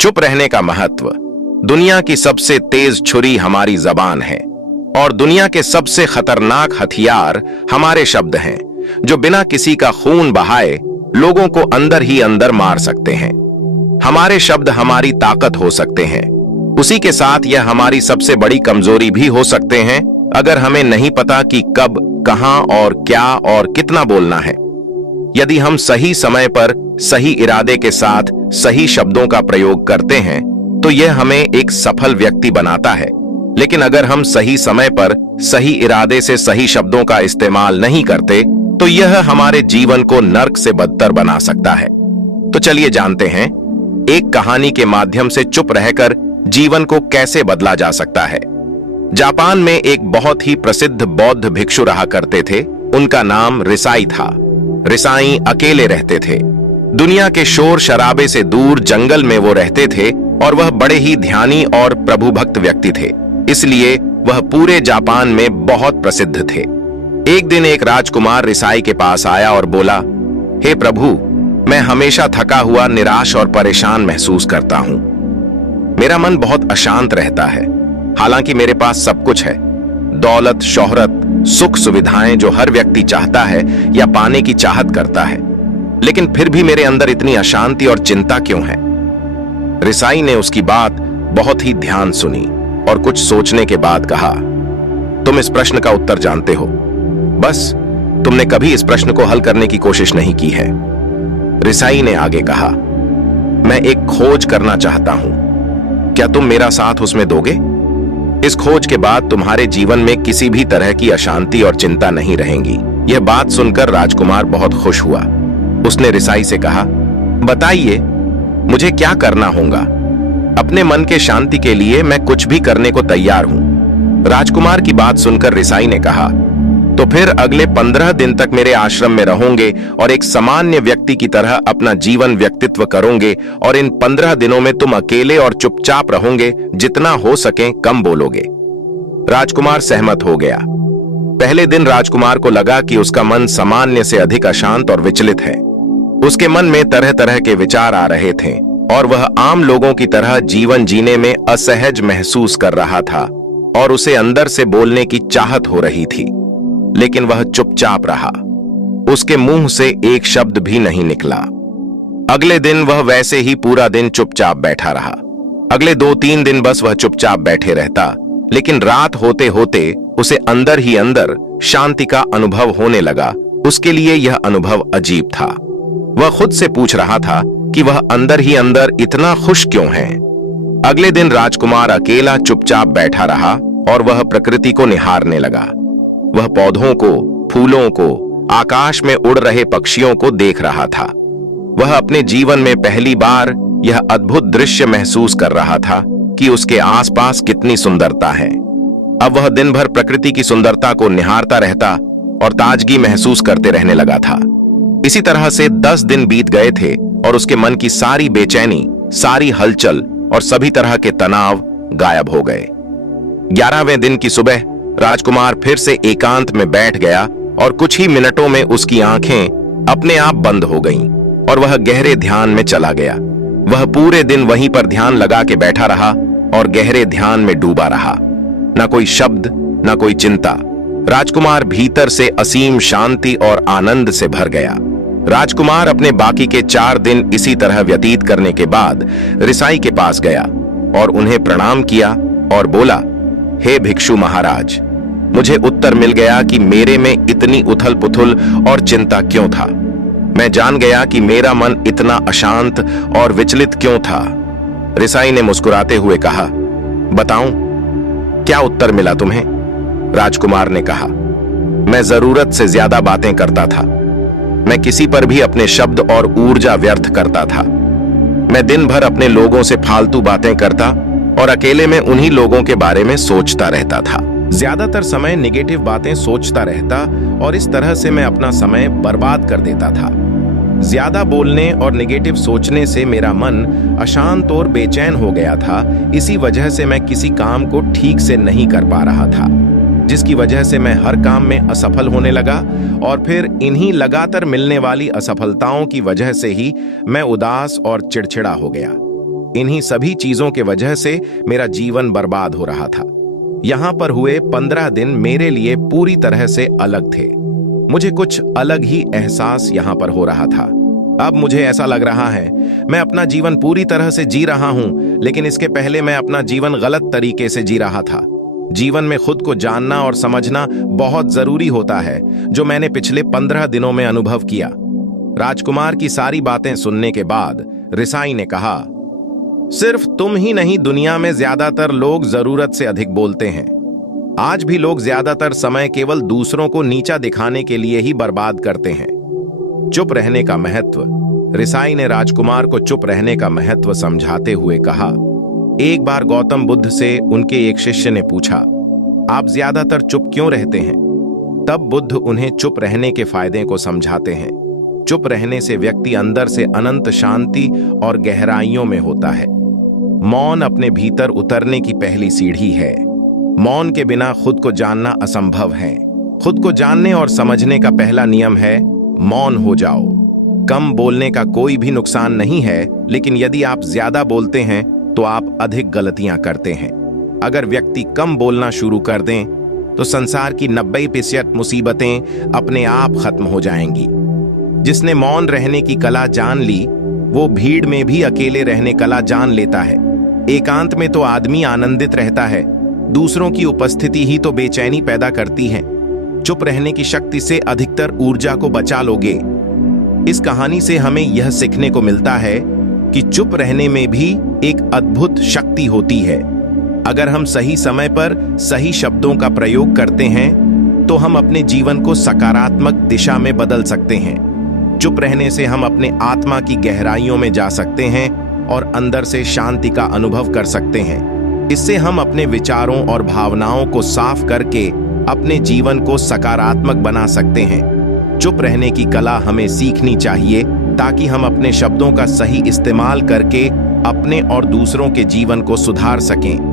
चुप रहने का महत्व। दुनिया की सबसे तेज छुरी हमारी जबान है और दुनिया के सबसे खतरनाक हथियार हमारे शब्द हैं, जो बिना किसी का खून बहाए लोगों को अंदर ही अंदर मार सकते हैं। हमारे शब्द हमारी ताकत हो सकते हैं, उसी के साथ यह हमारी सबसे बड़ी कमजोरी भी हो सकते हैं अगर हमें नहीं पता कि कब, कहां और क्या और कितना बोलना है। यदि हम सही समय पर सही इरादे के साथ सही शब्दों का प्रयोग करते हैं तो यह हमें एक सफल व्यक्ति बनाता है, लेकिन अगर हम सही समय पर सही इरादे से सही शब्दों का इस्तेमाल नहीं करते तो यह हमारे जीवन को नर्क से बदतर बना सकता है। तो चलिए जानते हैं एक कहानी के माध्यम से चुप रहकर जीवन को कैसे बदला जा सकता है। जापान में एक बहुत ही प्रसिद्ध बौद्ध भिक्षु रहा करते थे। उनका नाम रिसाई था। रिसाई अकेले रहते थे। दुनिया के शोर शराबे से दूर जंगल में वो रहते थे और वह बड़े ही ध्यानी और प्रभु भक्त व्यक्ति थे, इसलिए वह पूरे जापान में बहुत प्रसिद्ध थे। एक दिन एक राजकुमार रिसाई के पास आया और बोला, हे प्रभु, मैं हमेशा थका हुआ, निराश और परेशान महसूस करता हूं। मेरा मन बहुत अशांत रहता है। हालांकि मेरे पास सब कुछ है, दौलत, शोहरत, सुख सुविधाएं जो हर व्यक्ति चाहता है या पाने की चाहत करता है, लेकिन फिर भी मेरे अंदर इतनी अशांति और चिंता क्यों है? रिसाई ने उसकी बात बहुत ही ध्यान सुनी और कुछ सोचने के बाद कहा, तुम इस प्रश्न का उत्तर जानते हो, बस तुमने कभी इस प्रश्न को हल करने की कोशिश नहीं की है। रिसाई ने आगे कहा, मैं एक खोज करना चाहता हूं, क्या तुम मेरा साथ उसमें दोगे? इस खोज के बाद तुम्हारे जीवन में किसी भी तरह की अशांति और चिंता नहीं रहेंगी। यह बात सुनकर राजकुमार बहुत खुश हुआ। उसने रिसाई से कहा, बताइए मुझे क्या करना होगा? अपने मन के शांति के लिए मैं कुछ भी करने को तैयार हूं। राजकुमार की बात सुनकर रिसाई ने कहा, तो फिर अगले 15 दिन तक मेरे आश्रम में रहोगे और एक सामान्य व्यक्ति की तरह अपना जीवन व्यक्तित्व करोगे और इन 15 दिनों में तुम अकेले और चुपचाप रहोगे, जितना हो सके कम बोलोगे। राजकुमार सहमत हो गया। पहले दिन राजकुमार को लगा कि उसका मन सामान्य से अधिक अशांत और विचलित है। उसके मन में तरह तरह के विचार आ रहे थे और वह आम लोगों की तरह जीवन जीने में असहज महसूस कर रहा था और उसे अंदर से बोलने की चाहत हो रही थी, लेकिन वह चुपचाप रहा। उसके मुंह से एक शब्द भी नहीं निकला। अगले दिन वह वैसे ही पूरा दिन चुपचाप बैठा रहा। अगले 2-3 दिन बस वह चुपचाप बैठे रहता, लेकिन रात होते होते उसे अंदर ही अंदर शांति का अनुभव होने लगा। उसके लिए यह अनुभव अजीब था। वह खुद से पूछ रहा था कि वह अंदर ही अंदर इतना खुश क्यों है। अगले दिन राजकुमार अकेला चुपचाप बैठा रहा और वह प्रकृति को निहारने लगा। वह पौधों को, फूलों को, आकाश में उड़ रहे पक्षियों को देख रहा था। वह अपने जीवन में पहली बार यह अद्भुत दृश्य महसूस कर रहा था कि उसके आसपास कितनी सुंदरता है। अब वह दिन भर प्रकृति की सुंदरता को निहारता रहता और ताजगी महसूस करते रहने लगा था। इसी तरह से 10 दिन बीत गए थे और उसके मन की सारी बेचैनी, सारी हलचल और सभी तरह के तनाव गायब हो गए। 11वें दिन की सुबह राजकुमार फिर से एकांत में बैठ गया और कुछ ही मिनटों में उसकी आंखें अपने आप बंद हो गईं और वह गहरे ध्यान में चला गया। वह पूरे दिन वहीं पर ध्यान लगा के बैठा रहा और गहरे ध्यान में डूबा रहा। न कोई शब्द, न कोई चिंता। राजकुमार भीतर से असीम शांति और आनंद से भर गया। राजकुमार अपने बाकी के 4 दिन इसी तरह व्यतीत करने के बाद रिसाई के पास गया और उन्हें प्रणाम किया और बोला, हे भिक्षु महाराज, मुझे उत्तर मिल गया कि मेरे में इतनी उथल पुथल और चिंता क्यों था। मैं जान गया कि मेरा मन इतना अशांत और विचलित क्यों था। रिसाई ने मुस्कुराते हुए कहा, बताऊं क्या उत्तर मिला तुम्हें? राजकुमार ने कहा, मैं जरूरत से ज्यादा बातें करता था। मैं किसी पर भी अपने शब्द और ऊर्जा व्यर्थ करता था। मैं दिन भर अपने लोगों से फालतू बातें करता और अकेले में उन्हीं लोगों के बारे में सोचता रहता था। ज्यादातर समय नेगेटिव बातें सोचता रहता और इस तरह से मैं अपना समय बर्बाद कर देता था। ज्यादा बोलने और नेगेटिव सोचने से मेरा मन अशांत और बेचैन हो गया था। इसी वजह से मैं किसी काम को ठीक से नहीं कर पा रहा था, जिसकी वजह से मैं हर काम में असफल होने लगा और फिर इन्हीं लगातार मिलने वाली असफलताओं की वजह से ही मैं उदास और चिड़चिड़ा हो गया। इन्हीं सभी चीजों के वजह से मेरा जीवन बर्बाद हो रहा था। यहां पर हुए 15 दिन मेरे लिए पूरी तरह से अलग थे। मुझे कुछ अलग ही एहसास यहां पर हो रहा था। अब मुझे ऐसा लग रहा है मैं अपना जीवन पूरी तरह से जी रहा हूं, लेकिन इसके पहले मैं अपना जीवन गलत तरीके से जी रहा था। जीवन में खुद को जानना और समझना बहुत जरूरी होता है, जो मैंने पिछले 15 दिनों में अनुभव किया। राजकुमार की सारी बातें सुनने के बाद रिसाई ने कहा, सिर्फ तुम ही नहीं, दुनिया में ज्यादातर लोग जरूरत से अधिक बोलते हैं। आज भी लोग ज्यादातर समय केवल दूसरों को नीचा दिखाने के लिए ही बर्बाद करते हैं। चुप रहने का महत्व। रिसाई ने राजकुमार को चुप रहने का महत्व समझाते हुए कहा, एक बार गौतम बुद्ध से उनके एक शिष्य ने पूछा, आप ज्यादातर चुप क्यों रहते हैं? तब बुद्ध उन्हें चुप रहने के फायदे को समझाते हैं। चुप रहने से व्यक्ति अंदर से अनंत शांति और गहराइयों में होता है। मौन अपने भीतर उतरने की पहली सीढ़ी है। मौन के बिना खुद को जानना असंभव है। खुद को जानने और समझने का पहला नियम है मौन हो जाओ। कम बोलने का कोई भी नुकसान नहीं है, लेकिन यदि आप ज्यादा बोलते हैं तो आप अधिक गलतियां करते हैं। अगर व्यक्ति कम बोलना शुरू कर दें तो संसार की 90% मुसीबतें अपने आप खत्म हो जाएंगी। जिसने मौन रहने की कला जान ली, वो भीड़ में भी अकेले रहने कला जान लेता है। एकांत में तो आदमी आनंदित रहता है, दूसरों की उपस्थिति ही तो बेचैनी पैदा करती है। चुप रहने की शक्ति से अधिकतर ऊर्जा को बचा लोगे। इस कहानी से हमें यह सीखने को मिलता है कि चुप रहने में भी एक अद्भुत शक्ति होती है। अगर हम सही समय पर सही शब्दों का प्रयोग करते हैं तो हम अपने जीवन को सकारात्मक दिशा में बदल सकते हैं। चुप रहने से हम अपने आत्मा की गहराइयों में जा सकते हैं और अंदर से शांति का अनुभव कर सकते हैं। इससे हम अपने विचारों और भावनाओं को साफ करके अपने जीवन को सकारात्मक बना सकते हैं। चुप रहने की कला हमें सीखनी चाहिए ताकि हम अपने शब्दों का सही इस्तेमाल करके अपने और दूसरों के जीवन को सुधार सकें।